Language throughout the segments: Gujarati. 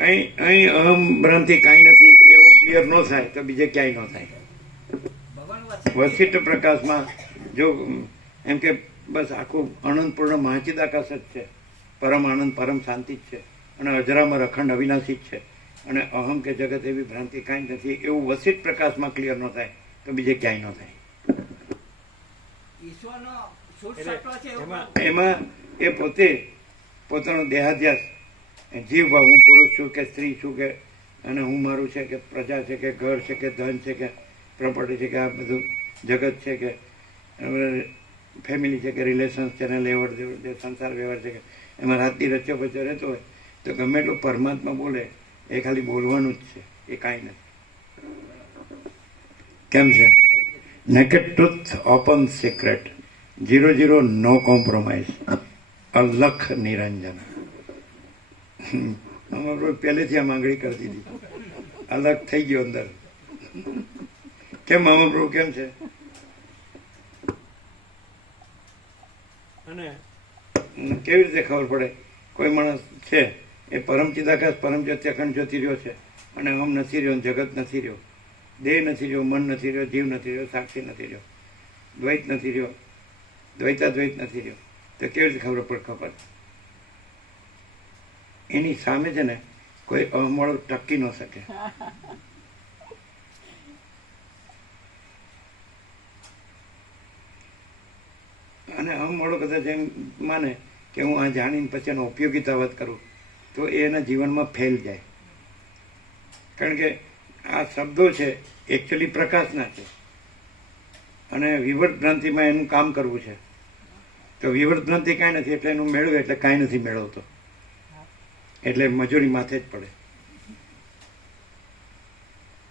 અહીં અહમ ભ્રાંતિ કાંઈ નથી એવું ક્લિયર ન થાય તો બીજે ક્યાંય ન થાય. વશિષ્ઠ પ્રકાશમાં જો એમ કે બસ આખું અનંતપૂર્ણ મહાચિદાકાશ જ છે, પરમ આનંદ પરમ શાંતિ જ છે અને અજરામર અખંડ અવિનાશી જ છે અને અહમ કે જગત એવી ભ્રાંતિ કાંઈ નથી એવું વશિષ્ઠ પ્રકાશમાં ક્લિયર ન થાય તો બીજે ક્યાંય ન થાય. એમાં એ પોતે પોતાનો દેહાધ્યાસ જીવભાવ, હું પુરુષ છું કે સ્ત્રી છું કે અને હું મારું છે કે પ્રજા છે કે ઘર છે કે ધન છે કે પ્રોપર્ટી છે કે આ બધું જગત છે કે ફેમિલી છે કે રિલેશન્સ છે ને લેવડ દેવડ જે સંસાર વ્યવહાર છે કે એમાં રાતની રચ્યો પચ્યો રહેતો હોય તો ગમે એટલું પરમાત્મા બોલે એ ખાલી બોલવાનું જ છે, એ કાંઈ નથી. કેમ છે? Naked truth, open secret, 0 no compromise, અલખ નિરંજન. પહેલેથી આ માંગણી કરી દીધી, અલગ થઈ ગયો અંદર. કેમ મહાપ્રભુ કેમ છે? અને કેવી રીતે ખબર પડે? કોઈ માણસ છે એ પરમ ચિદાકાશ પરમ જ્યોતિ અખંડ જ્યોતિ રહ્યો છે અને અહમ નથી રહ્યો, જગત નથી રહ્યો, દેહ નથી રહ્યો, મન નથી રહ્યો, જીવ નથી રહ્યો, સાક્ષી નથી રહ્યો, દ્વૈત નથી રહ્યો, દ્વૈતાદ્વૈત નથી રહ્યો, તો કેવી રીતે ખબર? એની સામે છે ને કોઈ અહમવાળો ટકી ન શકે. અને અહમવાળો કદાચ એમ માને કે હું આ જાણીને પછી એનો ઉપયોગિતા વાત કરું તો એ એના જીવનમાં ફેલ જાય. કારણ કે આ શબ્દો છે એકચ્યુઅલી પ્રકાશના છે અને વિવર્ત ભ્રાંતિમાં એનું કામ કરવું છે. તો વિવર્ત ભ્રાંતિ કાંઈ નથી એટલે એનું મેળવે એટલે કાંઈ નથી મેળવતો, એટલે મજૂરી માથે જ પડે.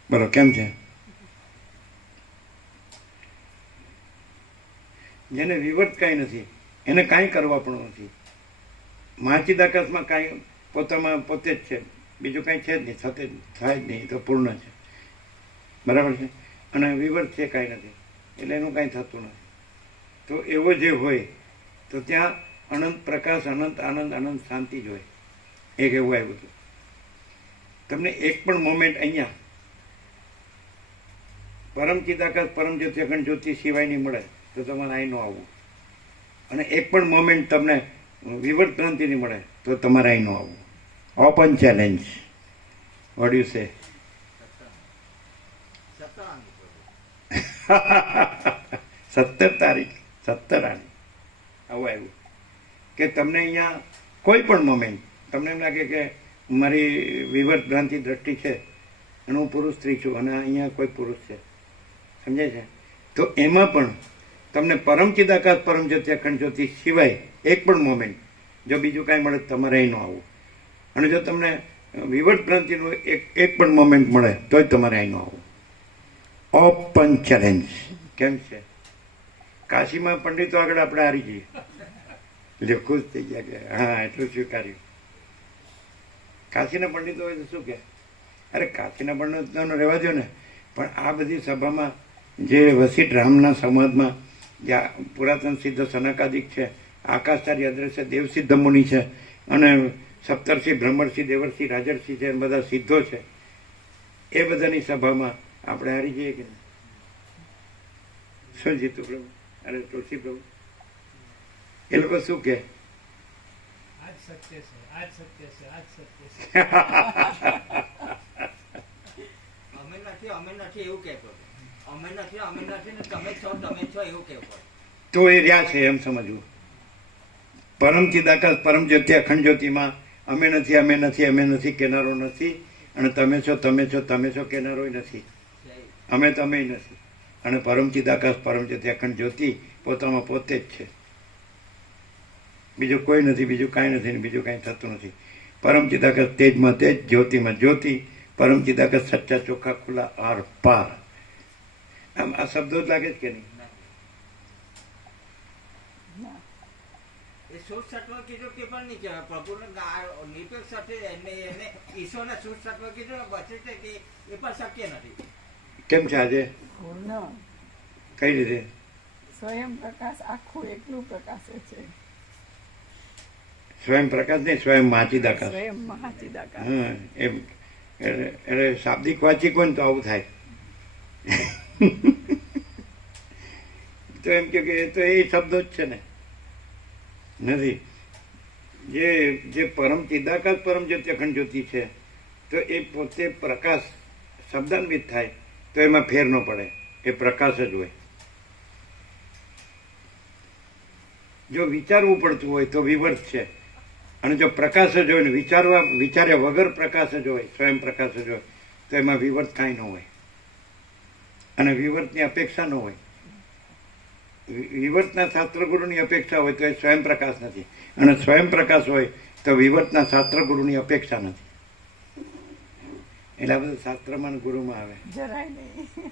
બોલો કેમ છે? જેને વિવર્ત કાંઈ નથી એને કાંઈ કરવા પણ નથી. મહાચિદાકાશમાં કાંઈ પોતામાં પોતે જ છે, બીજું કાંઈ છે જ નહીં, થતે થાય જ નહીં, તો પૂર્ણ છે. બરાબર છે? અને વિવર્ત છે કાંઈ નથી એટલે એનું કાંઈ થતું નથી. તો એવો જે હોય તો ત્યાં અનંત પ્રકાશ, અનંત આનંદ, અનંત શાંતિ જ હોય. એક એવું આવ્યું હતું. તમને એક પણ મોમેન્ટ અહીંયા પરમ ચિદાકાશ પરમ જ્યોતિ અખંડ જ્યોતિ સિવાય નહીં મળે તો તમારે અહીં ન આવવું. અને એક પણ મોમેન્ટ તમને વિવર્ત ભ્રાંતિ નહીં મળે તો તમારે અહીં ન આવવું. Open challenge. What you say? 17 તારીખ 17 આની આવું આવ્યું કે તમને અહીંયા કોઈ પણ મોમેન્ટ તમને એમ લાગે કે મારી વિવર્ત ભ્રાંતિ દ્રષ્ટિ છે અને હું પુરુષ સ્ત્રી છું અને અહીંયા કોઈ પુરુષ છે, સમજાય છે? તો એમાં પણ તમને પરમ ચિદાકાશ પરમ જ્યોતિ અખંડ જ્યોતિ સિવાય એક પણ મોમેન્ટ જો બીજું કાંઈ મળે તમારે અહીં ન આવવું. અને જો તમને વિવર્ત ભ્રાંતિનું એક પણ મોમેન્ટ મળે તો જ તમારે અહીં ન આવવું. Open challenge. કેમ છે? કાશીમાં પંડિતો આગળ આપણે હારી જઈએ એટલે ખુશ થઈ ગયા કે હા એટલું સ્વીકાર્યું. કાશીના પંડિતો હોય તો શું કે અરે કાશીના પંડિતોનો રહેવા દો ને, પણ આ બધી સભામાં જે વશિષ્ઠ રામના સમાજમાં જે પુરાતન સિદ્ધ સનકાદિક છે, આકાશચાર્ય અદ્રશ્ય દેવસિદ્ધ મુનિ છે અને સપ્તર્ષિ બ્રહ્મર્ષિ દેવર્ષિ રાજર્ષિ છે, બધા સિદ્ધો છે, એ બધાની સભામાં આપણે હારી જઈએ કે શું જીતું પ્રભુ? અરે તુલસી પ્રભુ એ લોકો શું કે આજ સત્ય છે, આજ સત્ય છે, આજ સત્ય છે. અમે નથી એવું કહેતો, અમે નથી ને તમે છો એવું કહેતો. તો એ રહ્યા છે એમ સમજવું. પરમ ચિદાકાશ પરમ જ્યોતિ અખંડ જ્યોતિમાં અમે નથી કેનારો નથી અને તમે છો કેનારોય નથી, અમે તમે નથી. અને પરમ ચિદાકાશ પરમ જ્યોતિ અખંડ જ્યોતિ પોતામાં પોતે જ છે, બીજું કોઈ નથી, બીજું કાંઈ નથી ને બીજું કાંઈ થતું નથી. પરમ ચિદાકાશ તેજમાં તેજ, જ્યોતિમાં જ્યોતિ, પરમ ચિદાકાશ સચ્ચા ચોખ્ખા ખુલ્લા આર પાર. આમ આ શબ્દો જ લાગે છે કે નહીં? એ શુદ્ધ સત્વ કીધું કે પણ નહીં કહેવાય. પ્રભુના નિરપેક્ષ સાથે એને ઈશ્વરના શુદ્ધ સત્વ કીધું બચે છે કે એ પણ શક્ય નથી. કેમ છે આજે? કઈ રીતે? સ્વયં પ્રકાશ આખું એકલું પ્રકાશે છે. સ્વયં પ્રકાશ નહીં, સ્વયં માચિદાકાશ. સ્વયં મહાચિદાકાર. હા એમ એટલે શાબ્દિક વાંચી કોઈ તો આવું થાય. તો એમ કે એ તો એ શબ્દો જ છે ને, નથી. જે પરમ ચિદાકાશ પરમ જ્યોતિ અખંડ જ્યોતિ છે, તો એ પોતે પ્રકાશ શબ્દાન્વિત થાય તો એમાં ફેર ન પડે, એ પ્રકાશ જ હોય. જો વિચારવું પડતું હોય તો વિવર્ત છે, અને જો પ્રકાશ જ હોય ને વિચાર્યા વગર પ્રકાશ જ હોય, સ્વયં પ્રકાશ જ હોય, તો એમાં વિવર્ત કાંઈ ન હોય, અને વિવર્તની અપેક્ષા ન હોય. વિવર્તના શાસ્ત્રગુરુની અપેક્ષા હોય તો એ સ્વયં પ્રકાશ નથી, અને સ્વયં પ્રકાશ હોય તો વિવર્તના શાસ્ત્રગુરુની અપેક્ષા નથી. એટલે આ બધું શાસ્ત્રમાં ને ગુરુમાં આવે. જરાય નહીં.